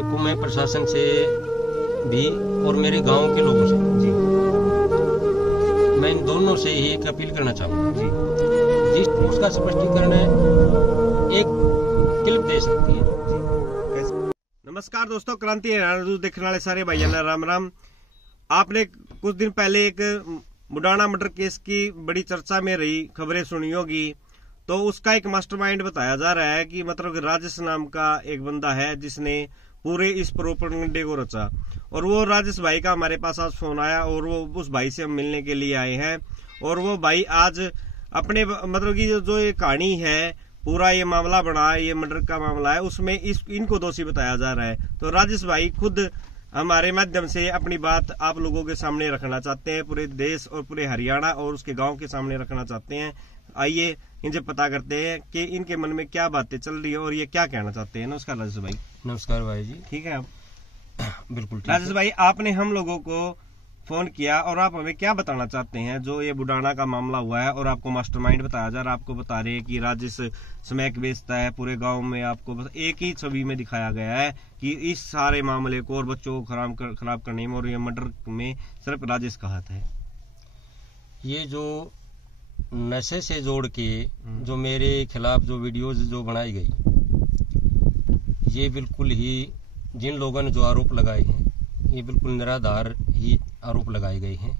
देखो, मैं प्रशासन से भी और मेरे गांव के लोगों से जी मैं इन दोनों से ही एक अपील करना चाहूंगा जी जिस उसका स्पष्टीकरण एक क्लिप दे सकती है। नमस्कार दोस्तों, क्रांति हरियाणा देखने वाले सारे भाइयों ने राम राम। आपने कुछ दिन पहले एक बुडाना मर्डर केस की बड़ी चर्चा में रही खबरें सुनी होगी। तो उसका एक मास्टरमाइंड बताया जा रहा है कि मतलब राजेश नाम का एक बंदा है जिसने पूरे इस प्रोपेगेंडे को रचा। और वो राजेश भाई का हमारे पास आज फोन आया और वो उस भाई से हम मिलने के लिए आए हैं। और वो भाई आज अपने मतलब की जो ये कहानी है, पूरा ये मामला बना, ये मर्डर का मामला है, उसमें इनको दोषी बताया जा रहा है। तो राजेश भाई खुद हमारे माध्यम से अपनी बात आप लोगों के सामने रखना चाहते हैं, पूरे देश और पूरे हरियाणा और उसके गांव के सामने रखना चाहते हैं। आइए इनसे पता करते हैं कि इनके मन में क्या बातें चल रही है और ये क्या कहना चाहते हैं। नमस्कार राजेश भाई। नमस्कार भाई जी। ठीक है आप? बिल्कुल ठीक राजेश है। भाई, आपने हम लोगों को फोन किया और आप हमें क्या बताना चाहते हैं जो ये बुडाना का मामला हुआ है और आपको मास्टरमाइंड बताया जा रहा है। आपको बता रहे हैं कि राजेश स्मैक बेचता है पूरे गांव में। आपको एक ही छवि में दिखाया गया है कि इस सारे मामले को और बच्चों को खराब करने में और ये मर्डर में सिर्फ राजेश का हाथ है। ये जो नशे से जोड़ के जो मेरे खिलाफ जो वीडियोज जो बनाई गई, ये बिल्कुल ही जिन लोगों ने जो आरोप लगाए हैं ये बिल्कुल निराधार ही आरोप लगाए गए हैं।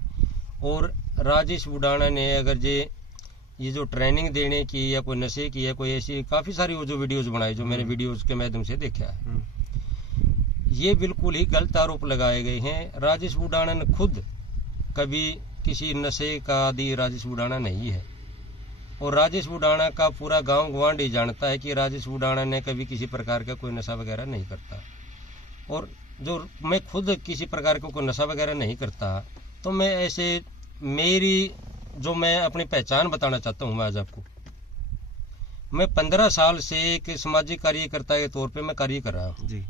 और राजेश बुडाना ने अगर ये जो ट्रेनिंग देने की या कोई नशे की या कोई ऐसी काफी सारी वो जो वीडियोज बनाई जो मैंने वीडियोज के माध्यम से देखा है, ये बिल्कुल ही गलत आरोप लगाए गए हैं। राजेश बुडाना ने खुद कभी किसी नशे का आदि राजेश बुडाना नहीं है। और राजेश बुडाना का पूरा गांव गवांढ ही जानता है कि राजेश बुडाना ने कभी किसी प्रकार का कोई नशा वगैरह नहीं करता। और जो मैं खुद किसी प्रकार का कोई नशा वगैरह नहीं करता, तो मैं ऐसे मेरी जो मैं अपनी पहचान बताना चाहता हूँ मैं आज आपको, मैं 15 साल से एक सामाजिक कार्यकर्ता के तौर पे मैं कार्य कर रहा हूँ जी।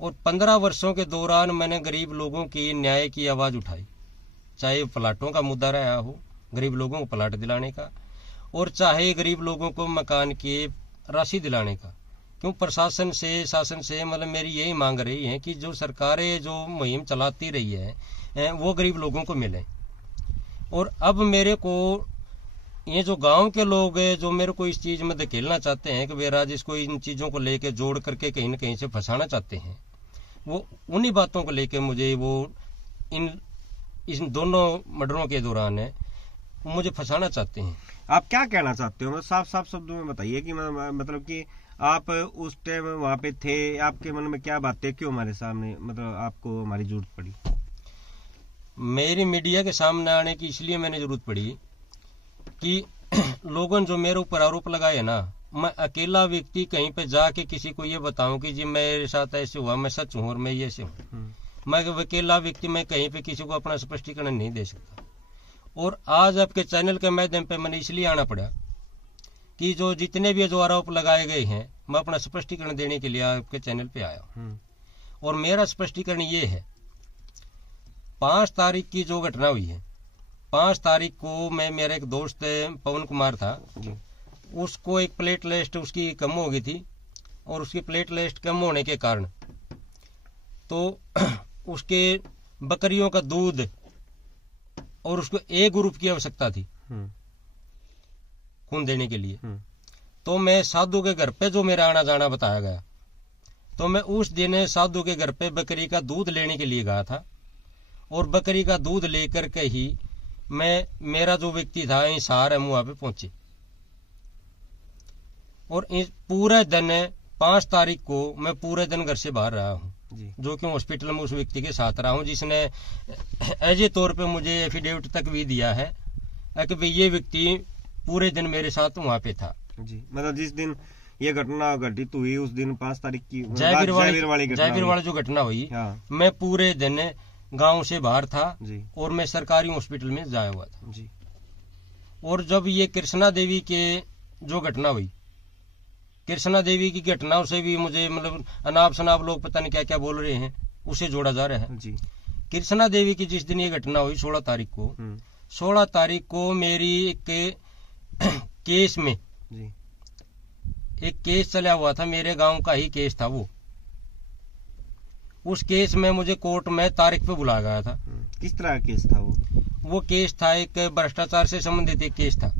और 15 वर्षों के दौरान मैंने गरीब लोगों की न्याय की आवाज उठाई, चाहे प्लाटों का मुद्दा रहा हो, गरीब लोगों को प्लाट दिलाने का, और चाहे गरीब लोगों को मकान की राशि दिलाने का। क्यों प्रशासन से शासन से मतलब मेरी यही मांग रही है कि जो सरकारें जो मुहिम चलाती रही है वो गरीब लोगों को मिले। और अब मेरे को ये जो गांव के लोग हैं जो मेरे को इस चीज में धकेलना चाहते हैं कि वे राजेश को इन चीजों को लेके जोड़ करके कहीं न कहीं से फंसाना चाहते हैं, वो उन्हीं बातों को लेके मुझे वो इन दोनों मर्डरों के दौरान है मुझे फंसाना चाहते हैं। आप क्या कहना चाहते हो? साफ साफ शब्दों में बताइए कि मतलब कि आप उस टाइम वहां पे थे, आपके मन में क्या बातें, क्यों हमारे सामने मतलब आपको हमारी जरूरत पड़ी? मेरी मीडिया के सामने आने की इसलिए मैंने जरूरत पड़ी कि लोगों जो मेरे ऊपर आरोप लगाए ना, मैं अकेला व्यक्ति कहीं पे जाके किसी को ये बताऊं कि जी मेरे साथ ऐसे हुआ, मैं सच हूं और मैं ये ऐसे हूं। मैं अकेला व्यक्ति मैं कहीं पे किसी को अपना स्पष्टीकरण नहीं दे सकता। और आज आपके चैनल के माध्यम पे मैंने इसलिए आना पड़ा कि जो जितने भी जो आरोप लगाए गए हैं मैं अपना स्पष्टीकरण देने के लिए आपके चैनल पे आया हूं। और मेरा स्पष्टीकरण ये है, 5 तारीख की जो घटना हुई है, 5 तारीख को मेरा एक दोस्त पवन कुमार था, उसको एक प्लेट लिस्ट उसकी कम हो गई थी। और उसकी प्लेट लिस्ट कम होने के कारण तो उसके बकरियों का दूध और उसको ए ग्रुप की आवश्यकता थी खून देने के लिए। तो मैं साधु के घर पे जो मेरा आना जाना बताया गया, तो मैं उस दिन साधु के घर पे बकरी का दूध लेने के लिए गया था। और बकरी का दूध लेकर के ही मैं मेरा जो व्यक्ति था इंसार है वहां पे पहुंचे। और पूरे दिन 5 तारीख को मैं पूरे दिन घर से बाहर रहा हूँ, जो कि हॉस्पिटल में उस व्यक्ति के साथ रहा हूँ जिसने ऐजे तौर पे मुझे एफिडेविट तक भी दिया है कि भाई ये व्यक्ति पूरे दिन मेरे साथ वहां पे था। जी, मतलब जिस दिन ये घटना घटित हुई उस दिन 5 तारीख की जयवीर वाली जो घटना हुई, मैं पूरे दिन गांव से बाहर था और मैं सरकारी हॉस्पिटल में जाया हुआ था जी। और जब ये कृष्णा देवी के जो घटना हुई, कृष्णा देवी की घटनाओं से भी मुझे मतलब अनाप शनाप लोग पता नहीं क्या क्या बोल रहे हैं, उसे जोड़ा जा रहा है जी। कृष्णा देवी की जिस दिन ये घटना हुई 16 तारीख को मेरी एक केस में जी। एक केस चला हुआ था, मेरे गांव का ही केस था वो, उस केस में मुझे कोर्ट में तारीख पे बुलाया गया था। किस तरह का केस था वो? केस था एक भ्रष्टाचार से संबंधित एक केस था।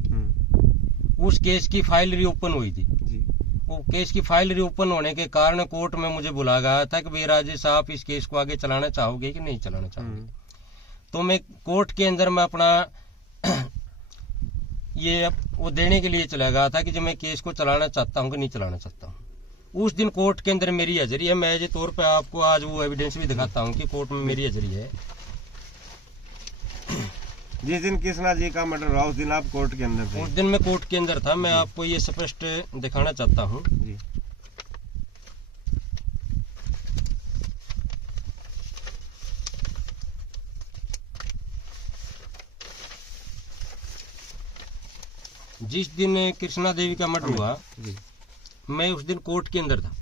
उस केस की फाइल रीओपन हुई थी जी। वो केस की फाइल रीओपन होने के कारण कोर्ट में मुझे बुलाया गया था कि भाई राजेश आप इस केस को आगे चलाना चाहोगे कि नहीं चलाना चाहोगे। तो मैं कोर्ट के अंदर में अपना ये वो देने के लिए चला गया था कि जब मैं केस को चलाना चाहता हूँ कि नहीं चलाना चाहता हूँ। उस दिन कोर्ट के अंदर मेरी हाजिरी है। मैं एज तौर पे आपको आज वो एविडेंस भी दिखाता हूँ कि कोर्ट में मेरी हाजिरी है। जिस दिन कृष्णा जी का मर्डर हुआ उस दिन आप कोर्ट के अंदर थे? उस दिन मैं कोर्ट के अंदर था। मैं आपको ये स्पष्ट दिखाना चाहता हूँ जी। जिस दिन कृष्णा देवी का मर्डर हुआ जी। मैं उस दिन कोर्ट के अंदर था।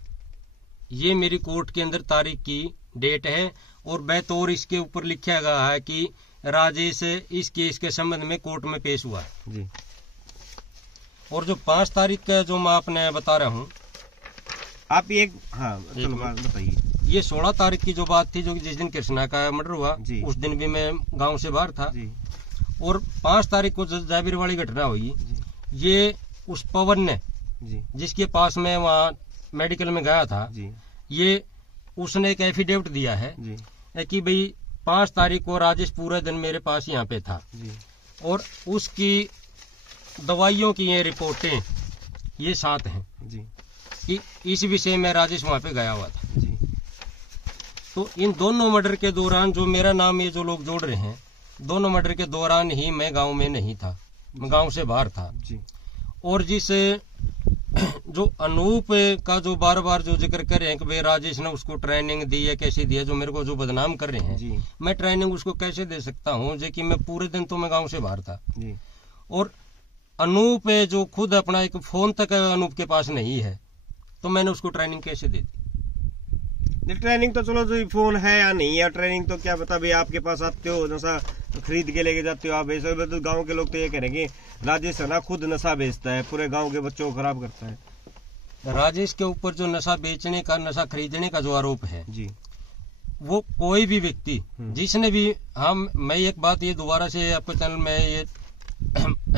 ये मेरी कोर्ट के अंदर तारीख की डेट है और बतौर इसके ऊपर लिखा गया है कि राजेश इस केस के संबंध में कोर्ट में पेश हुआ है जी। और जो 5 तारीख का जो मैं आपने बता रहा हूँ आप एक चलो बताइए। ये 16 तारीख की जो बात थी, जो जिस दिन कृष्णा का मर्डर हुआ जी। उस दिन भी मैं गांव से बाहर था जी। और 5 तारीख को जाबिर वाली घटना हुई। ये उस पवन ने जी। जिसके पास मैं वहाँ मेडिकल में गया था जी। ये उसने एक एफिडेविट दिया है जी। कि भाई 5 तारीख को राजेश पूरे दिन मेरे पास यहाँ पे था जी। और उसकी दवाइयों की ये रिपोर्टें ये साथ हैं जी। कि इस विषय में राजेश वहाँ पे गया हुआ था। जी। तो इन दोनों मर्डर के दौरान जो मेरा नाम ये जो लोग जोड़ रहे हैं, दोनों मर्डर के दौरान ही मैं गांव में नहीं था, मैं गांव से बाहर था। जी। और जिस जो अनूप का जो बार बार जो जिक्र कर रहे हैं कि भाई राजेश ने उसको ट्रेनिंग दी है, कैसे दिया, जो मेरे को जो बदनाम कर रहे हैं जी। मैं ट्रेनिंग उसको कैसे दे सकता हूँ जो कि मैं पूरे दिन तो मैं गांव से बाहर था। जी। और अनूप जो खुद अपना एक फोन तक अनूप के पास नहीं है तो मैंने उसको ट्रेनिंग कैसे दे दी? ट्रेनिंग तो चलो जो फोन है या नहीं है, ट्रेनिंग तो क्या पता भाई आपके पास आते हो नशा खरीद के लेके जाते हो आप बेचो। तो गांव के लोग तो ये कहेंगे राजेश है ना खुद नशा बेचता है, पूरे गांव के बच्चों को खराब करता है। राजेश के ऊपर जो नशा बेचने का, नशा खरीदने का जो आरोप है जी। वो कोई भी व्यक्ति जिसने भी मैं एक बात ये दोबारा से आपके चैनल में ये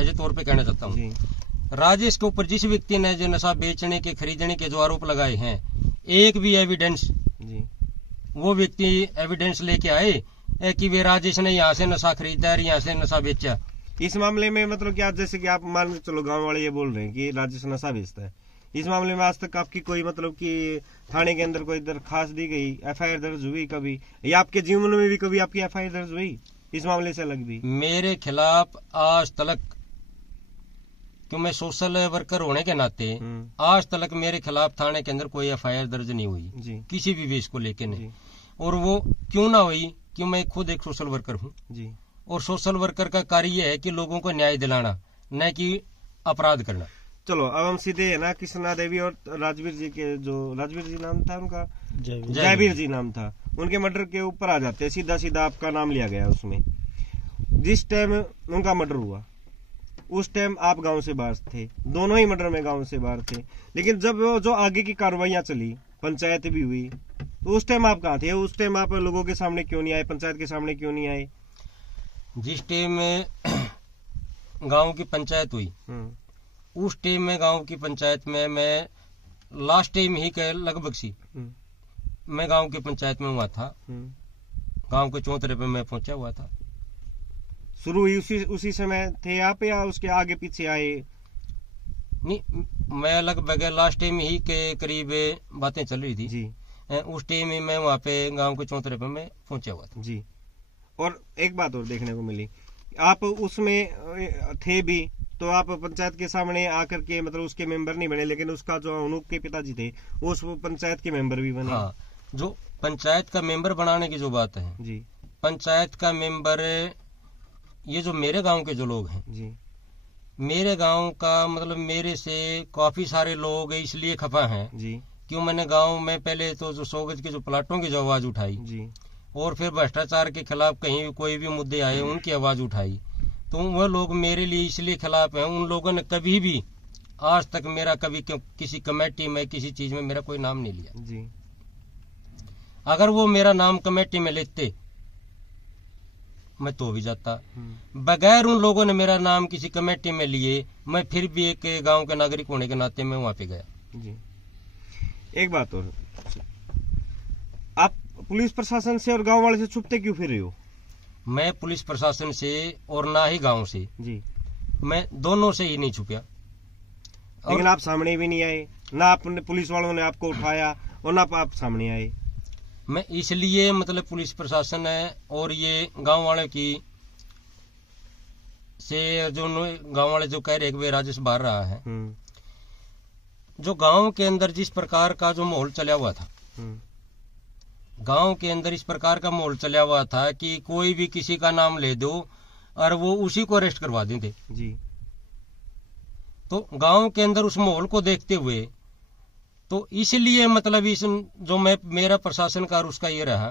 ऐसे तौर पे कहना चाहता हूँ, राजेश के ऊपर जिस व्यक्ति ने जो नशा बेचने के, खरीदने के जो आरोप लगाए हैं, एक भी एविडेंस वो व्यक्ति एविडेंस लेके आए कि वे राजेश ने यहाँ से नशा खरीदा और यहाँ से नशा बेचा। इस मामले में मतलब कि आज जैसे कि आप मान के चलो गांव वाले ये बोल रहे हैं कि राजेश नशा बेचता है, इस मामले में आज तक आपकी कोई मतलब कि थाने के अंदर कोई दरखास्त दी गई, एफआईआर दर्ज हुई कभी, या आपके जीवन में भी कभी आपकी एफआईआर दर्ज हुई इस मामले से अलग भी? मेरे खिलाफ आज तक, क्यों मैं सोशल वर्कर होने के नाते आज तक मेरे खिलाफ थाने के अंदर कोई एफआईआर दर्ज नहीं हुई जी। किसी भी वेश को लेके नहीं। और वो क्यों ना हुई, क्यों मैं खुद एक सोशल वर्कर हूँ और सोशल वर्कर का कार्य यह है कि लोगों को न्याय दिलाना, न कि अपराध करना। चलो अब हम सीधे है ना कृष्णा देवी और राजवीर जी के, जो राजवीर जी नाम था उनका, जयवीर जी नाम था, उनके मर्डर के ऊपर आ जाते हैं। सीधा सीधा आपका नाम लिया गया उसमें। जिस टाइम उनका मर्डर हुआ उस टाइम आप गांव से बाहर थे, दोनों ही मर्डर में गांव से बाहर थे, लेकिन जब जो आगे की कार्रवाइयां चली, पंचायत भी हुई, तो उस टाइम आप कहाँ थे? उस टाइम आप लोगों के सामने क्यों नहीं आए, पंचायत के सामने क्यों नहीं आए? जिस टाइम में गांव की पंचायत हुई उस टाइम में गांव की पंचायत में मैं लास्ट टाइम ही के लगभग सी मैं गांव की पंचायत में हुआ था। गांव के चौतरे पे मैं पहुंचा हुआ था। शुरू हुई उसी समय थे आप या उसके आगे पीछे आए? नहीं, मैं लगभग लास्ट टाइम ही के करीब बातें चल रही थी जी। उस टाइम ही मैं वहाँ पे गांव के चौतरे पे मैं पहुंचा हुआ था जी। और एक बात और देखने को मिली, आप उसमें थे भी तो आप पंचायत के सामने आकर के मतलब उसके मेंबर नहीं बने, लेकिन उसका जो अनूप के पिताजी थे वो उस पंचायत के मेंबर भी बने। हाँ, जो पंचायत का मेंबर बनाने की जो बात है जी, पंचायत का मेंबर ये जो मेरे गांव के जो लोग हैं जी, मेरे गांव का मतलब मेरे से काफी सारे लोग इसलिए खफा हैं जी, क्यों मैंने गांव में पहले तो जो 100 गज के जो प्लाटों की जो आवाज उठाई जी, और फिर भ्रष्टाचार के खिलाफ कहीं भी कोई भी मुद्दे आए उनकी आवाज उठाई, तो वह लोग मेरे लिए इसलिए खिलाफ हैं। उन लोगों ने कभी भी आज तक मेरा कभी किसी कमेटी में किसी चीज में मेरा कोई नाम नहीं लिया जी। अगर वो मेरा नाम कमेटी में लिखते मैं तो भी जाता। बगैर उन लोगों ने मेरा नाम किसी कमेटी में लिए, मैं फिर भी एक गांव के नागरिक होने के नाते मैं वहां पे गया। जी, एक बात और, आप पुलिस प्रशासन से और गांव वाले से छुपते क्यों फिर रहे हो? मैं पुलिस प्रशासन से और ना ही गांव से जी, मैं दोनों से ही नहीं छुपया। लेकिन आप सामने भी नहीं आए, ना आपने पुलिस वालों ने आपको उठाया और ना आप सामने आए। मैं इसलिए मतलब पुलिस प्रशासन है और ये गांव वाले की से जो गांव वाले जो कह रहे हैं कि वे राजेश बाहर रहा है, जो गांव के अंदर जिस प्रकार का जो माहौल चला हुआ था, गांव के अंदर इस प्रकार का माहौल चला हुआ था कि कोई भी किसी का नाम ले दो और वो उसी को अरेस्ट करवा देते जी। तो गांव के अंदर उस माहौल को देखते हुए तो इसलिए मतलब इस जो मैं मेरा प्रशासन का उसका ये रहा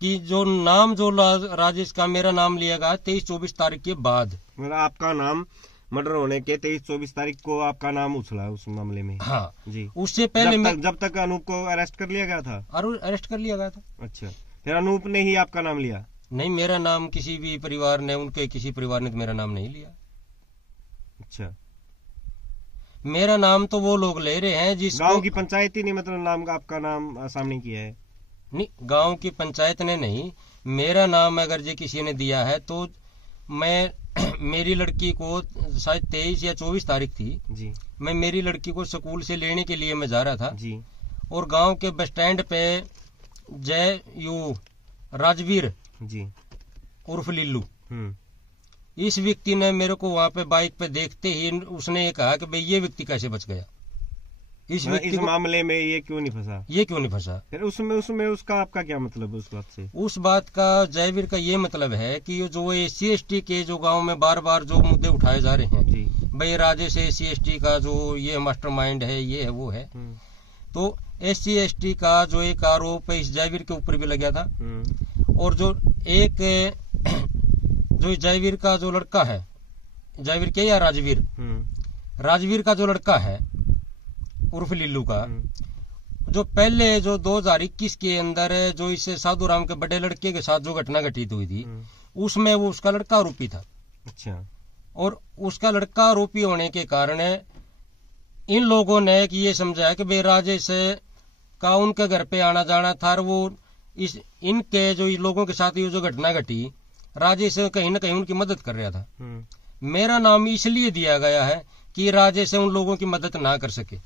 कि जो नाम जो राजेश का मेरा नाम लिया गया 23-24 तारीख के बाद, मतलब आपका नाम मर्डर होने के 23-24 तारीख को आपका नाम उछला उस मामले में। हाँ जी, उससे पहले जब तक अनूप को अरेस्ट कर लिया गया था। और अरेस्ट कर लिया गया था। अच्छा, फिर अनूप ने ही आपका नाम लिया? नहीं, मेरा नाम किसी भी परिवार ने, उनके किसी परिवार ने तो मेरा नाम नहीं लिया। अच्छा, मेरा नाम तो वो लोग ले रहे हैं जिस गांव की पंचायत ही नहीं मतलब नाम का आपका नाम सामने किया है? नहीं, गांव की पंचायत ने नहीं, मेरा नाम अगर जे किसी ने दिया है तो मैं मेरी लड़की को शायद 23 या 24 तारीख थी जी, मैं मेरी लड़की को स्कूल से लेने के लिए मैं जा रहा था जी, और गांव के बस स्टैंड पे जय यू राजवीर जी उर्फ लिल्लू, इस व्यक्ति ने मेरे को वहां पे बाइक पे देखते ही उसने ये कहा कि भाई ये व्यक्ति कैसे बच गया, इस व्यक्ति इस मामले में ये क्यों नहीं फंसा? फिर उसमें उसका आपका क्या मतलब है उस बात से? उस बात का जयवीर का ये मतलब है कि जो SC/ST के जो गांव में बार बार जो मुद्दे उठाए जा रहे हैं, भाई राजेश SC/ST का जो ये मास्टरमाइंड है, ये है वो है, तो SC/ST का जो एक आरोप इस जयवीर के ऊपर भी लगा था। और जो एक जो जयवीर का जो लड़का है, जयवीर के या राजवीर का जो लड़का है उर्फ लिल्लू का, जो पहले जो 2021 के अंदर जो इस साधु राम के बड़े लड़के के साथ जो घटना घटित हुई थी उसमें वो उसका लड़का आरोपी था। अच्छा, और उसका लड़का आरोपी होने के कारण इन लोगों ने कि ये समझा कि भाई राजेश का उनके घर पे आना जाना था और वो इस इनके जो लोगों के साथ ये जो घटना घटी, राजेश कहीं न कहीं उनकी मदद कर रहा था। मेरा नाम इसलिए दिया गया है कि राजेश उन लोगों की मदद ना कर सके,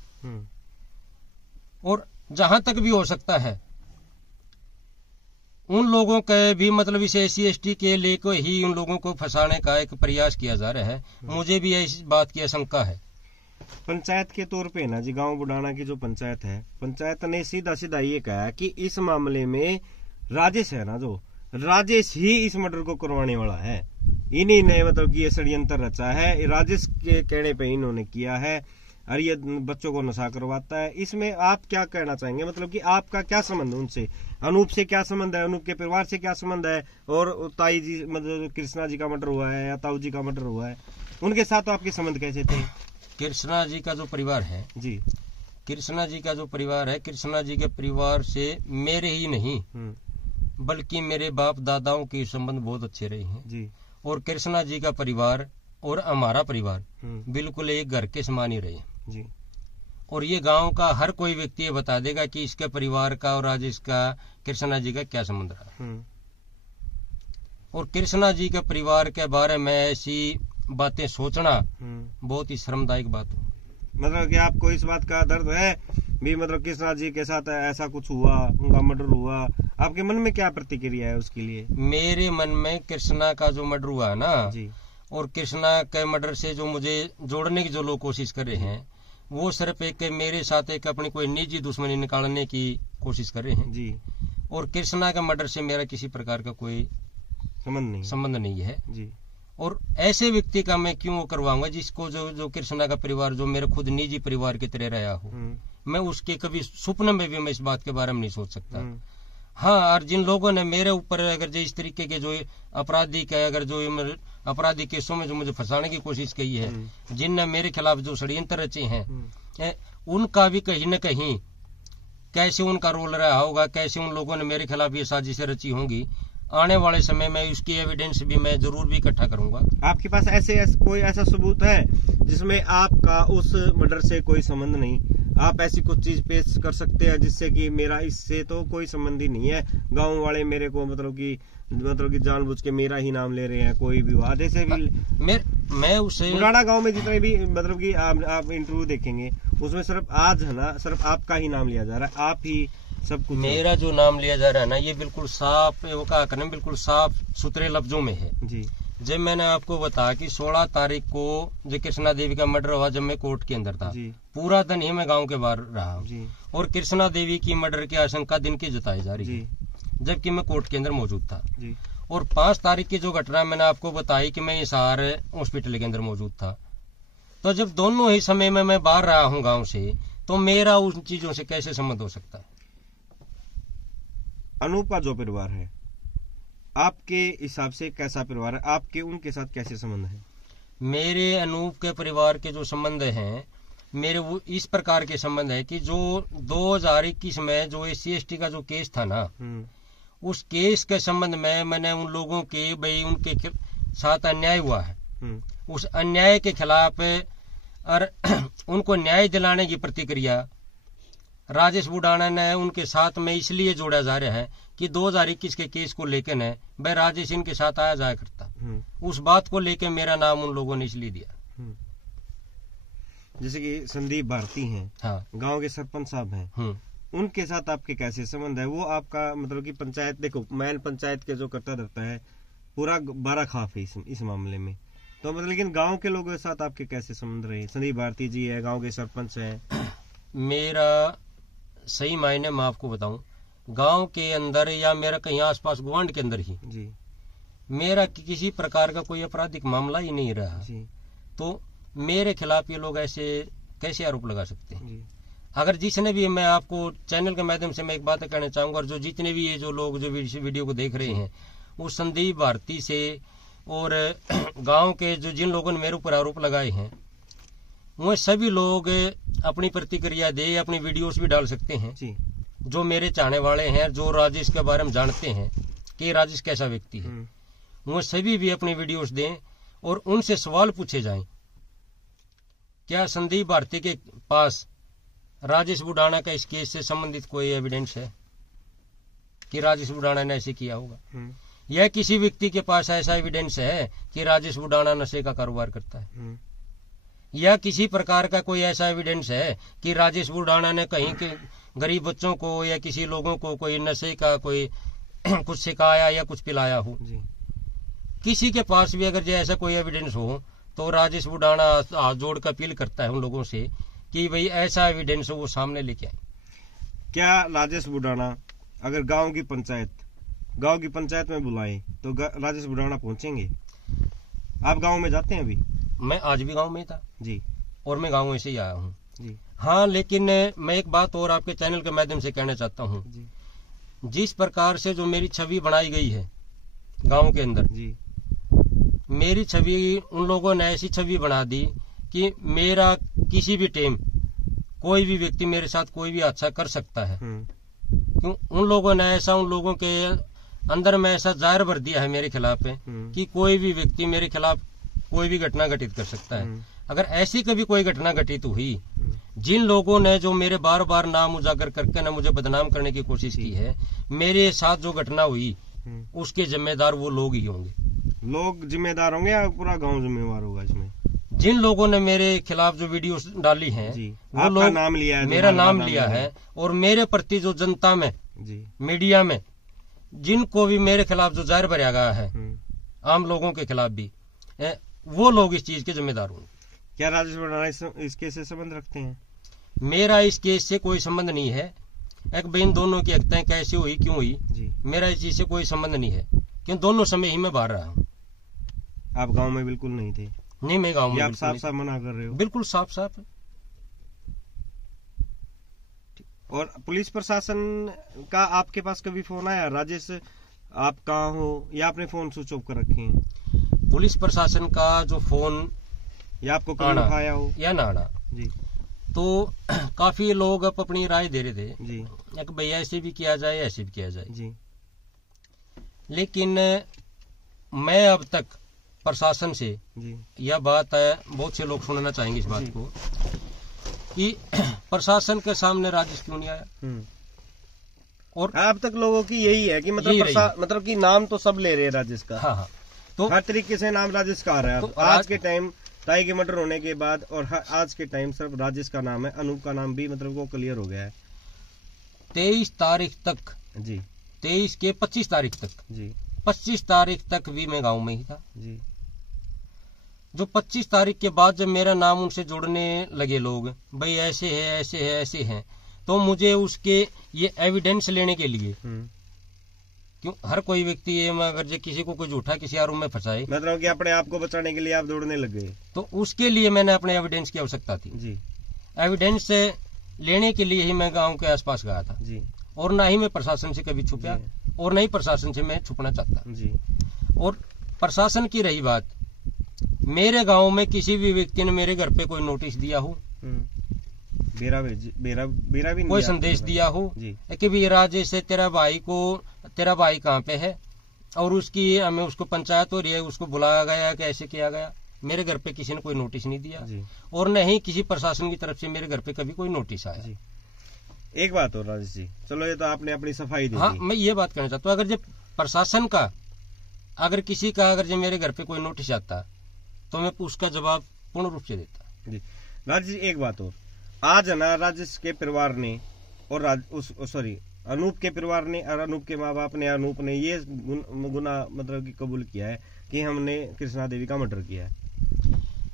और जहां तक भी हो सकता है उन लोगों के भी मतलब इस SC/ST के लेकर ही उन लोगों को फंसाने का एक प्रयास किया जा रहा है। मुझे भी इस बात की आशंका है। पंचायत के तौर पे ना जी, गांव बुडाना की जो पंचायत है, पंचायत ने सीधा सीधा ये कहा कि इस मामले में राजेश है ना, जो राजेश ही इस मर्डर को करवाने वाला है, इन्हीं ने मतलब कि ये षड्यंत्र रचा है, राजेश के कहने पे इन्होंने किया है और ये बच्चों को नशा करवाता है। इसमें आप क्या कहना चाहेंगे, मतलब कि आपका क्या संबंध उनसे, अनूप से क्या संबंध है, अनूप के परिवार से क्या संबंध है, और ताई जी मतलब कृष्णा जी का मर्डर हुआ है या ताऊ जी का मर्डर हुआ है, उनके साथ आपके संबंध कैसे थे? कृष्णा जी का जो परिवार है जी, कृष्णा जी का जो परिवार है, कृष्णा जी के परिवार से मेरे ही नहीं बल्कि मेरे बाप दादाओं के संबंध बहुत अच्छे रहे हैं जी। और कृष्णा जी का परिवार और हमारा परिवार बिल्कुल एक घर के समान ही रहे जी। और ये गांव का हर कोई व्यक्ति ये बता देगा कि इसके परिवार का और राजेश का कृष्णा जी का क्या संबंध रहा। और कृष्णा जी के परिवार के बारे में ऐसी बातें सोचना बहुत ही शर्मदायक बात है। मतलब कि आपको इस बात का दर्द है भी, मतलब कृष्णा जी के साथ ऐसा कुछ हुआ, उनका मर्डर हुआ, आपके मन में क्या प्रतिक्रिया है उसके लिए? मेरे मन में कृष्णा का जो मर्डर हुआ ना जी, और कृष्णा के मर्डर से जो मुझे जोड़ने की जो लोग कोशिश कर रहे हैं, वो सिर्फ एक मेरे साथ एक अपनी कोई निजी दुश्मनी निकालने की कोशिश कर रहे हैं जी। और कृष्णा के मर्डर से मेरा किसी प्रकार का कोई संबंध नहीं है जी। और ऐसे व्यक्ति का मैं क्यों करवाऊंगा जिसको जो कृष्णा का परिवार जो मेरे खुद निजी परिवार की तरह रहा हो, मैं उसके कभी स्वप्न में भी मैं इस बात के बारे में नहीं सोच सकता। हाँ, और जिन लोगों ने मेरे ऊपर अगर जो इस तरीके के जो आपराधिक है, अगर जो आपराधिक केसों में जो मुझे फंसाने की कोशिश की है, जिनने मेरे खिलाफ जो षड्यंत्र रचे हैं, उनका भी कहीं न कहीं कैसे उनका रोल रहा होगा, कैसे उन लोगों ने मेरे खिलाफ ये साजिशें रची होंगी, आने वाले समय में उसकी एविडेंस भी मैं जरूर भी इकट्ठा करूंगा। आपके पास कोई ऐसा सबूत है जिसमें आपका उस मर्डर से कोई संबंध नहीं? आप ऐसी कुछ चीज पेश कर सकते हैं जिससे कि मेरा इससे तो कोई संबंध ही नहीं है, गांव वाले मेरे को मतलब कि जानबूझ के मेरा ही नाम ले रहे हैं, कोई विवाद ऐसे भी? मैं उसे मुडाना गांव में जितने भी मतलब कि आप इंटरव्यू देखेंगे उसमें सिर्फ आज है ना, सिर्फ आपका ही नाम लिया जा रहा है, आप ही सब कुछ। मेरा जो नाम लिया जा रहा है ना, ये बिल्कुल साफ, वो क्या करें, बिल्कुल साफ सुथरे लफ्जों में है जी। जब मैंने आपको बताया कि 16 तारीख को जो कृष्णा देवी का मर्डर हुआ, जब मैं कोर्ट के अंदर था, पूरा दिन ही मैं गांव के बाहर रहा और कृष्णा देवी की मर्डर की आशंका दिन की जताई जा रही है, जबकि मैं कोर्ट के अंदर मौजूद था। और 5 तारीख की जो घटना मैंने आपको बताई कि मैं हिसार हॉस्पिटल के अंदर मौजूद था, तो जब दोनों ही समय में मैं बाहर रहा हूँ गाँव से, तो मेरा उन चीजों से कैसे संबंध हो सकता है? अनूप का जो परिवार है आपके हिसाब से कैसा परिवार है? आपके उनके साथ कैसे संबंध है? मेरे अनूप के परिवार के जो संबंध हैं, मेरे वो इस प्रकार के संबंध है कि जो 2021 में जो SC/ST का जो केस था ना, उस केस के संबंध में मैंने उन लोगों के भाई उनके साथ अन्याय हुआ है, उस अन्याय के खिलाफ और उनको न्याय दिलाने की प्रतिक्रिया राजेश बुडाना ने उनके साथ में इसलिए जोड़ा जा रहा है कि 2021 के केस को लेकर ने भाई राजेश इनके साथ आया जाया करता, उस बात को लेकर मेरा नाम उन लोगों ने इसलिए दिया। जैसे कि संदीप भारती हैं, हाँ, गांव के सरपंच साहब हैं, उनके साथ आपके कैसे संबंध है? वो आपका मतलब कि पंचायत, देखो मैन पंचायत के जो करता रहता है पूरा 12 खाफ है इस मामले में, तो मतलब लेकिन गांव के लोगों के साथ आपके कैसे संबंध रहे? संदीप भारती जी है, गांव के सरपंच है। मेरा सही मायने में आपको बताऊं, गांव के अंदर या मेरा कहीं आसपास गुआंढ के अंदर ही जी, मेरा किसी प्रकार का कोई आपराधिक मामला ही नहीं रहा जी। तो मेरे खिलाफ ये लोग ऐसे कैसे आरोप लगा सकते हैं जी? अगर जिसने भी, मैं आपको चैनल के माध्यम से मैं एक बात कहना चाहूंगा, और जो जितने भी ये जो लोग जो वीडियो को देख रहे हैं, वो संदीप भारती से और गांव के जो जिन लोगों ने मेरे ऊपर आरोप लगाए हैं, वो सभी लोग अपनी प्रतिक्रिया दे, अपनी वीडियोस भी डाल सकते हैं जी। जो मेरे चाहने वाले हैं, जो राजेश के बारे में जानते हैं कि राजेश कैसा व्यक्ति है, वो सभी भी अपनी वीडियोस दें और उनसे सवाल पूछे जाएं, क्या संदीप भारती के पास राजेश बुडाना का इस केस से संबंधित कोई एविडेंस है कि राजेश बुडाना ने ऐसे किया होगा, या किसी व्यक्ति के पास ऐसा एविडेंस है कि राजेश बुडाना नशे का कारोबार करता है, या किसी प्रकार का कोई ऐसा एविडेंस है कि राजेश बुडाना ने कहीं के गरीब बच्चों को या किसी लोगों को कोई नशे का कोई कुछ सिखाया या कुछ पिलाया हो जी। किसी के पास भी अगर ऐसा कोई एविडेंस हो तो राजेश बुडाना हाथ जोड़ कर अपील करता है उन लोगों से कि भाई ऐसा एविडेंस हो वो सामने लेके आए। क्या राजेश बुडाना अगर गांव की पंचायत में बुलाए तो राजेश बुडाना पहुंचेंगे? आप गांव में जाते हैं? अभी मैं आज भी गांव में था जी, और मैं गांव में से ही आया हूँ जी। हाँ, लेकिन मैं एक बात और आपके चैनल के माध्यम से कहना चाहता हूँ, जिस प्रकार से जो मेरी छवि बनाई गई है गांव के अंदर जी, मेरी छवि उन लोगों ने ऐसी छवि बना दी कि मेरा किसी भी टाइम कोई भी व्यक्ति मेरे साथ कोई भी हादसा कर सकता है। क्यों उन लोगों ने ऐसा, उन लोगों के अंदर में ऐसा जाहिर भर दिया है मेरे खिलाफ कि कोई भी व्यक्ति मेरे खिलाफ कोई भी घटना घटित कर सकता है। अगर ऐसी कभी कोई घटना घटित हुई, जिन लोगों ने जो मेरे बार बार नाम उजागर करके ना मुझे बदनाम करने की कोशिश की है, मेरे साथ जो घटना हुई उसके जिम्मेदार वो लोग ही होंगे। लोग जिम्मेदार होंगे या पूरा गांव जिम्मेवार होगा इसमें? जिन लोगों ने मेरे खिलाफ जो वीडियो डाली है वो लोग नाम लिया है, मेरा नाम लिया है, और मेरे प्रति जो जनता में जी, मीडिया में जिनको भी मेरे खिलाफ जो जाहिर भरा गया है, आम लोगों के खिलाफ भी, वो लोग इस चीज के जिम्मेदार होंगे। क्या राजेश बुडाना इस केस से संबंध रखते हैं? मेरा इस केस से कोई संबंध नहीं है। एक बहन दोनों की हत्याएं कैसे हुई, क्यों हुई, मेरा इस चीज से कोई संबंध नहीं है, क्यों दोनों समय ही मैं बाहर रहा हूँ। आप गांव में बिल्कुल नहीं थे? नहीं, मैं गांव में आप साफ साफ मना कर रहे हो? बिल्कुल साफ साफ। और पुलिस प्रशासन का आपके पास कभी फोन आया, राजेश आप कहाँ हो, या आपने फोन स्विच ऑफ कर रखे हैं? पुलिस प्रशासन का जो फोन या आपको कभी उठाया हो या ना आना जी, तो काफी लोग अब अपनी राय दे रहे थे जी कि भैया ऐसे भी किया जाए, ऐसे भी किया जाए। जी लेकिन मैं अब तक प्रशासन से जी यह बात है, बहुत से लोग सुनना चाहेंगे इस बात को, कि प्रशासन के सामने राजेश क्यों नहीं आया। और अब तक लोगों की यही है कि मतलब कि नाम तो सब ले रहे हैं राजेश का। हाँ, तो हर तरीके से नाम राजेश का आ रहा है। तो आज के टाइम ताई के मर्डर होने के बाद और आज के टाइम सिर्फ राजेश का नाम है, अनूप का नाम भी मतलब वो क्लियर हो गया है। 23 तारीख तक जी 23 के 25 तारीख तक जी 25 तारीख तक भी मैं गांव में ही था। जी जो 25 तारीख के बाद जब मेरा नाम उनसे जोड़ने लगे लोग, भाई ऐसे है, ऐसे है, ऐसे हैं, तो मुझे उसके ये एविडेंस लेने के लिए, क्यों हर कोई व्यक्ति ये अगर जो किसी को कोई झूठा किसी आरोप में फंसाए, मतलब कि अपने आप को बचाने के लिए आप दौड़ने लग गए, तो उसके लिए मैंने अपने एविडेंस की आवश्यकता थी। जी एविडेंस लेने के लिए ही मैं गांव के आसपास गया था। जी और ना ही मैं प्रशासन से कभी छुपा और ना ही प्रशासन से मैं छुपना चाहता। जी और प्रशासन की रही बात, मेरे गांव में किसी भी व्यक्ति ने मेरे घर पे कोई नोटिस दिया हो, बेरा भी कोई संदेश दिया हो कि भी राजेश से तेरा भाई कहाँ पे है और उसकी हमें उसको पंचायत हो रही है, उसको बुलाया गया, कैसे किया गया, मेरे घर पे किसी ने कोई नोटिस नहीं दिया और न ही किसी प्रशासन की तरफ से मेरे घर पे कभी कोई नोटिस आया। एक बात और राजेश जी, चलो ये तो आपने अपनी सफाई दी। हाँ, मैं ये बात कहना चाहता हूँ, अगर जब प्रशासन का अगर किसी का अगर जब मेरे घर पे कोई नोटिस आता तो मैं उसका जवाब पूर्ण रूप से देता। जी राजेश जी, एक बात और, आज है ना राजेश के परिवार ने और अनूप के परिवार ने और अनूप के माँ बाप ने, अनूप ने ये गुना मतलब कि कबूल किया है कि हमने कृष्णा देवी का मर्डर किया है।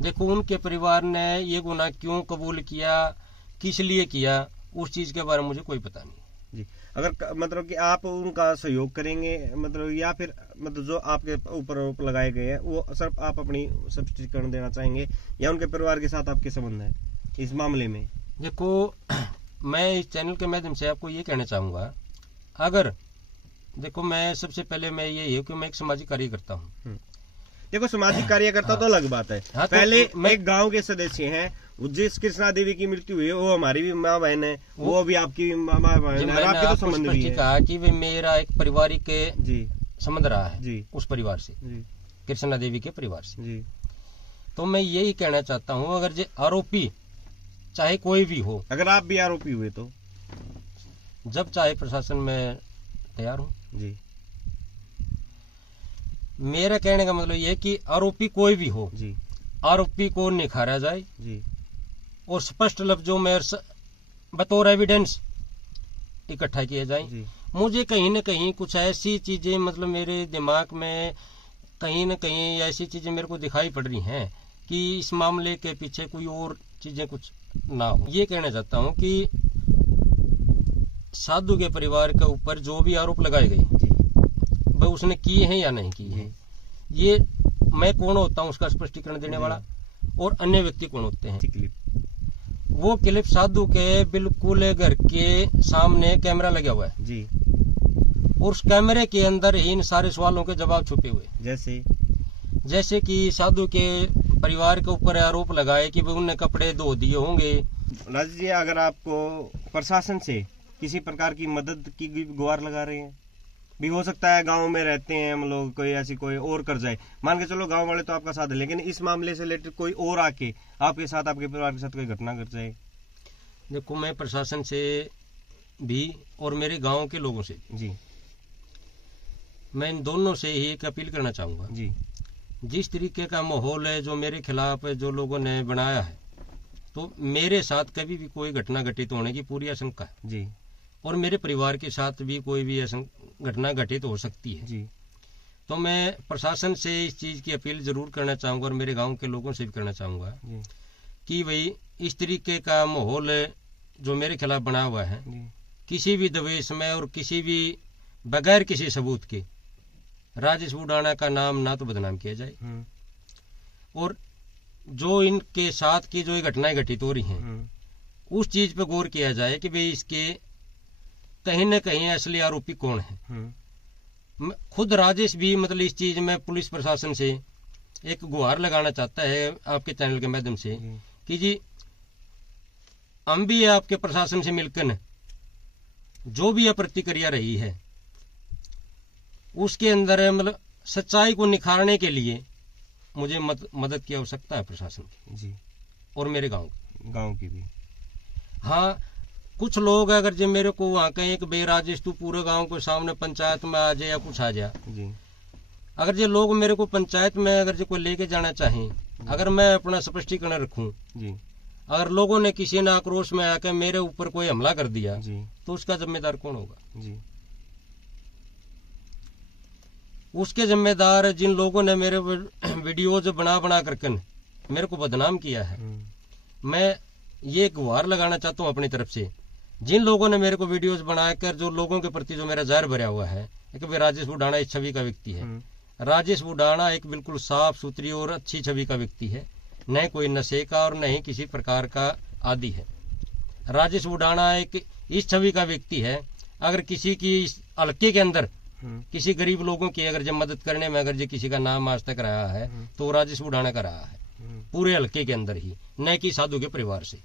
देखो, उनके परिवार ने ये गुना क्यों कबूल किया, किस लिए किया, उस चीज के बारे में मुझे कोई पता नहीं। जी, अगर मतलब कि आप उनका सहयोग करेंगे मतलब या फिर मतलब जो आपके ऊपर आरोप लगाए गए हैं वो सिर्फ आप अपनी स्पष्टीकरण देना चाहेंगे या उनके परिवार के साथ आपके संबंध है इस मामले में? देखो, मैं इस चैनल के माध्यम से आपको ये कहना चाहूंगा, अगर देखो मैं सबसे पहले मैं ये है कि मैं एक सामाजिक कार्य करता हूँ। देखो, सामाजिक कार्यकर्ता तो अलग बात है। हाँ, पहले एक गांव के सदस्य हैं, जिस कृष्णा देवी की मृत्यु हुई वो हमारी भी माँ बहन है, वो भी आपकी माँ बहन है, आपके तो संबंध भी है। कहा कि मेरा एक पारिवारिक संबंध रहा है जी उस परिवार से, कृष्णा देवी के परिवार से। जी, तो मैं यही कहना चाहता हूँ, अगर जो आरोपी चाहे कोई भी हो, अगर आप भी आरोपी हुए तो जब चाहे प्रशासन में तैयार हूँ। जी, मेरा कहने का मतलब ये है कि आरोपी कोई भी हो जी, आरोपी को निखारा जाए जी, और स्पष्ट लफ्जों में बतौर एविडेंस इकट्ठा किया जाए। मुझे कहीं न कहीं कुछ ऐसी चीजें मतलब मेरे दिमाग में कहीं न कहीं ऐसी चीजें मेरे को दिखाई पड़ रही हैं कि इस मामले के पीछे कोई और चीजें कुछ ना हो। ये कहना चाहता हूँ कि साधु के परिवार के ऊपर जो भी आरोप लगाए गए भाई उसने किए हैं या नहीं किए हैं, ये मैं कौन होता हूँ उसका स्पष्टीकरण देने वाला और अन्य व्यक्ति कौन होते हैं। वो क्लिप साधु के बिल्कुल घर के सामने कैमरा लगा हुआ है जी, और उस कैमरे के अंदर ही इन सारे सवालों के जवाब छुपे हुए, जैसे कि साधु के परिवार के ऊपर आरोप लगाए कि उनने कपड़े धो दिए होंगे। राजेश जी, अगर आपको प्रशासन से किसी प्रकार की मदद की गुहार लगा रहे हैं, भी हो सकता है गांव में रहते हैं हम लोग, कोई ऐसी कोई और कर जाए, मान के चलो गांव वाले तो आपका साथ है, लेकिन इस मामले से रिलेटेड कोई और आके आपके साथ आपके परिवार के साथ कोई घटना कर जाए। देखो, मैं प्रशासन से भी और मेरे गांव के लोगों से जी, मैं इन दोनों से ही एक अपील करना चाहूंगा जी, जिस तरीके का माहौल है जो मेरे खिलाफ जो लोगों ने बनाया है, तो मेरे साथ कभी भी कोई घटना घटित होने की पूरी आशंका है जी, और मेरे परिवार के साथ भी कोई भी घटना घटित हो सकती है जी। तो मैं प्रशासन से इस चीज की अपील जरूर करना चाहूंगा और मेरे गांव के लोगों से भी करना चाहूंगा कि भाई इस तरीके का माहौल जो मेरे खिलाफ बना हुआ है, किसी भी दवेश में और किसी भी बगैर किसी सबूत के राजेश बुडाना का नाम ना तो बदनाम किया जाए और जो इनके साथ की जो ये घटनाएं घटित हो रही हैं उस चीज पे गौर किया जाए कि भाई इसके कहीं न कहीं असली आरोपी कौन है। खुद राजेश भी मतलब इस चीज में पुलिस प्रशासन से एक गुहार लगाना चाहता है आपके चैनल के माध्यम से कि जी हम भी आपके प्रशासन से मिलकर जो भी यह प्रतिक्रिया रही है उसके अंदर मतलब सच्चाई को निखारने के लिए मुझे मदद की आवश्यकता है प्रशासन की जी, और मेरे गांव की भी। हाँ, कुछ लोग अगर जो मेरे को वहां कहें कि भाई राजेश तू पूरे गांव के सामने पंचायत में आ जाए या कुछ आ जा जी, अगर जो लोग मेरे को पंचायत में अगर जो कोई लेके जाना चाहें, अगर मैं अपना स्पष्टीकरण रखूं जी, अगर लोगों ने किसी ने आक्रोश में आकर मेरे ऊपर कोई हमला कर दिया जी, तो उसका जिम्मेदार कौन होगा? जी, उसके जिम्मेदार जिन लोगों ने मेरे वीडियोज बना करके मेरे को बदनाम किया है। मैं ये गुहार लगाना चाहता हूँ अपनी तरफ से, जिन लोगों ने मेरे को वीडियोज बनाकर जो लोगों के प्रति जो मेरा जहर भरा हुआ है कि भाई राजेश बुढ़ाना इस छवि का व्यक्ति है। राजेश बुढ़ाना एक बिल्कुल साफ सुथरी और अच्छी छवि का व्यक्ति है, न कोई नशे का और न ही किसी प्रकार का आदि है। राजेश बुढ़ाना एक इस छवि का व्यक्ति है, अगर किसी की इस हल्के के अंदर किसी गरीब लोगों की अगर जब मदद करने में अगर जो किसी का नाम आज तक रहा है तो राजेश बुढ़ाना का रहा है, पूरे हल्के के अंदर ही, न कि साधु के परिवार से।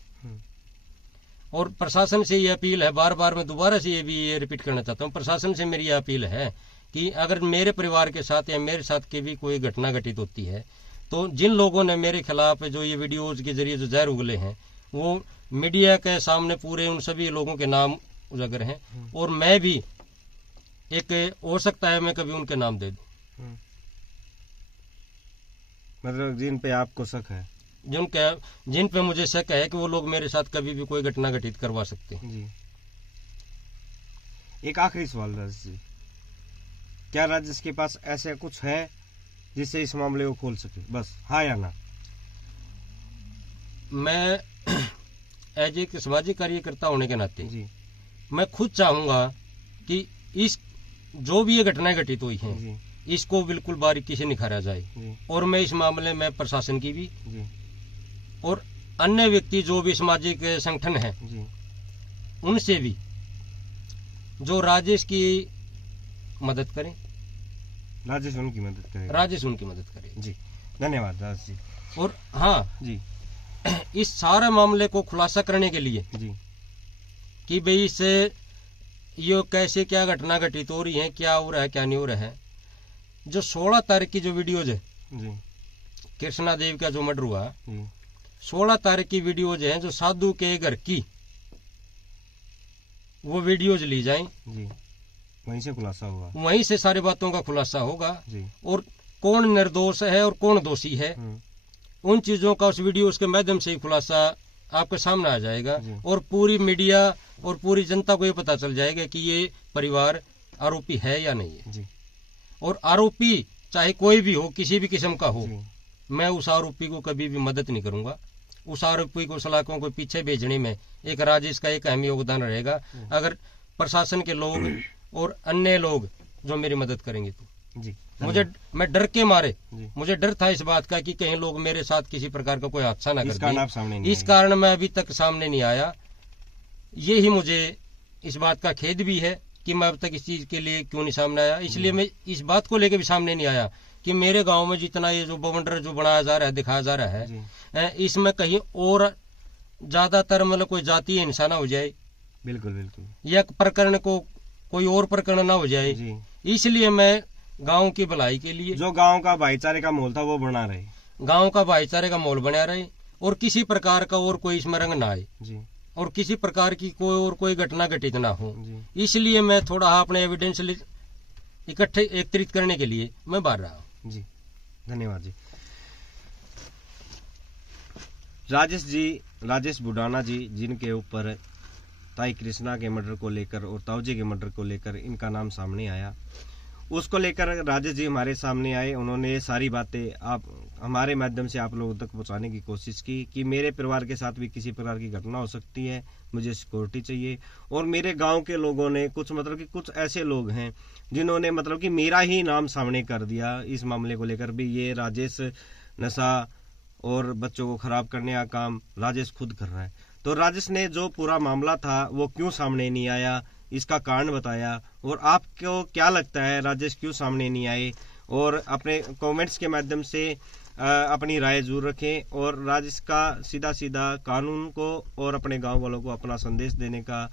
और प्रशासन से ये अपील है, बार बार मैं दोबारा से ये रिपीट करना चाहता हूँ, प्रशासन से मेरी अपील है कि अगर मेरे परिवार के साथ या मेरे साथ की भी कोई घटना घटित होती है तो जिन लोगों ने मेरे खिलाफ जो ये वीडियोज के जरिए जो जहर उगले हैं वो मीडिया के सामने पूरे उन सभी लोगों के नाम उजागर हैं, और मैं भी एक हो सकता है मैं कभी उनके नाम दे दूं। मतलब जिन पे आपको शक है, जिन पे मुझे शक है कि वो लोग मेरे साथ कभी भी कोई घटना घटित करवा सकते हैं। जी। एक आखिरी सवाल राजेश जी, क्या राजेश के पास ऐसा कुछ है जिससे इस मामले को खोल सके? बस हाँ या ना। मैं एज एक सामाजिक कार्यकर्ता होने के नाते जी, मैं खुद चाहूंगा कि इस जो भी ये घटनाएं घटित हुई हैं जी, इसको बिल्कुल बारीकी से निखारा जाए जी, और मैं इस मामले में प्रशासन की भी जी, और अन्य व्यक्ति जो भी सामाजिक संगठन है जी, उनसे भी जो राजेश की मदद करें, राजेश उनकी मदद करें, राजेश उनकी मदद करें। जी, धन्यवाद राजेश जी। और हाँ जी, इस सारे मामले को खुलासा करने के लिए जी, कि भाई इससे ये कैसे क्या घटना घटित हो रही है, क्या हो रहा है क्या नहीं हो रहा है, जो 16 तारीख की जो वीडियोज है जी, कृष्णा देव का जो मर्डर हुआ, जी, 16 तारीख की वीडियोज हैं जो साधु के घर की, वो वीडियोज ली जाएं, जी, वहीं से खुलासा हुआ, वहीं से सारी बातों का खुलासा होगा जी, और कौन निर्दोष है और कौन दोषी है उन चीजों का उस वीडियोज के माध्यम से ही खुलासा आपके सामने आ जाएगा और पूरी मीडिया और पूरी जनता को ये पता चल जाएगा कि ये परिवार आरोपी है या नहीं है। जी, और आरोपी चाहे कोई भी हो, किसी भी किस्म का हो, जी, मैं उस आरोपी को कभी भी मदद नहीं करूंगा। उस आरोपी को सलाखों को पीछे भेजने में एक राजेश का एक अहम योगदान रहेगा, अगर प्रशासन के लोग और अन्य लोग जो मेरी मदद करेंगे तो। जी, मैं डर के मारे, जी, मुझे डर था इस बात का कि कहीं लोग मेरे साथ किसी प्रकार का कोई हादसा न कर दें, इस कारण मैं अभी तक सामने नहीं आया। ये ही मुझे इस बात का खेद भी है कि मैं अब तक इस चीज के लिए क्यों नहीं सामने आया। इसलिए मैं इस बात को लेकर भी सामने नहीं आया कि मेरे गांव में जितना ये जो बवंडर जो बनाया जा रहा है, दिखाया जा रहा है, इसमें कहीं और ज्यादातर मतलब कोई जातीय हिंसा ना हो जाए, बिल्कुल बिल्कुल, या प्रकरण को कोई और प्रकरण ना हो जाए। इसलिए मैं गांव की भलाई के लिए, जो गांव का भाईचारे का माहौल था वो बना रहे, गांव का भाईचारे का माहौल बना रहे और किसी प्रकार का और कोई इसमें रंग ना आए और किसी प्रकार की कोई घटना घटित ना हो। इसलिए मैं थोड़ा अपने एविडेंस इकट्ठे एकत्रित करने के लिए मैं बाहर रहा हूँ। जी, धन्यवाद जी। राजेश बुढ़ाना जी, जिनके ऊपर ताई कृष्णा के मर्डर को लेकर और ताऊजी के मर्डर को लेकर इनका नाम सामने आया, उसको लेकर राजेश जी हमारे सामने आए। उन्होंने ये सारी बातें आप हमारे माध्यम से आप लोगों तक पहुंचाने की कोशिश की कि मेरे परिवार के साथ भी किसी प्रकार की घटना हो सकती है, मुझे सिक्योरिटी चाहिए। और मेरे गांव के लोगों ने कुछ ऐसे लोग हैं जिन्होंने कि मेरा ही नाम सामने कर दिया इस मामले को लेकर भी, ये राजेश नशा और बच्चों को खराब करने का काम राजेश खुद कर रहा है। तो राजेश ने जो पूरा मामला था वो क्यों सामने नहीं आया, इसका कारण बताया। और आपको क्या लगता है राजेश क्यों सामने नहीं आए? और अपने कमेंट्स के माध्यम से अपनी राय जरूर रखें और राजेश का सीधा सीधा कानून को और अपने गांव वालों को अपना संदेश देने का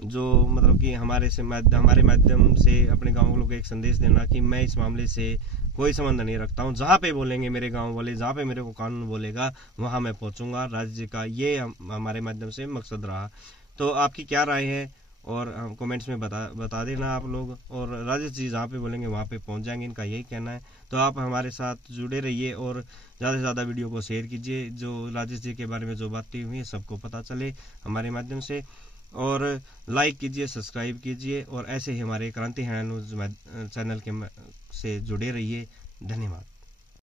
जो मतलब कि हमारे माध्यम से अपने गांव वालों को एक संदेश देना कि मैं इस मामले से कोई संबंध नहीं रखता हूं। जहां पे बोलेंगे मेरे गांव वाले, जहां पे मेरे को कानून बोलेगा वहां मैं पहुंचूंगा। राज्य का ये हमारे माध्यम से मकसद रहा। तो आपकी क्या राय है और हम कमेंट्स में बता देना आप लोग। और राजेश जी जहाँ पे बोलेंगे वहाँ पे पहुँच जाएंगे, इनका यही कहना है। तो आप हमारे साथ जुड़े रहिए और ज़्यादा से ज़्यादा वीडियो को शेयर कीजिए। जो राजेश जी के बारे में जो बातें हुई सबको पता चले हमारे माध्यम से। और लाइक कीजिए, सब्सक्राइब कीजिए और ऐसे ही हमारे क्रांति न्यूज़ चैनल के से जुड़े रहिए। धन्यवाद।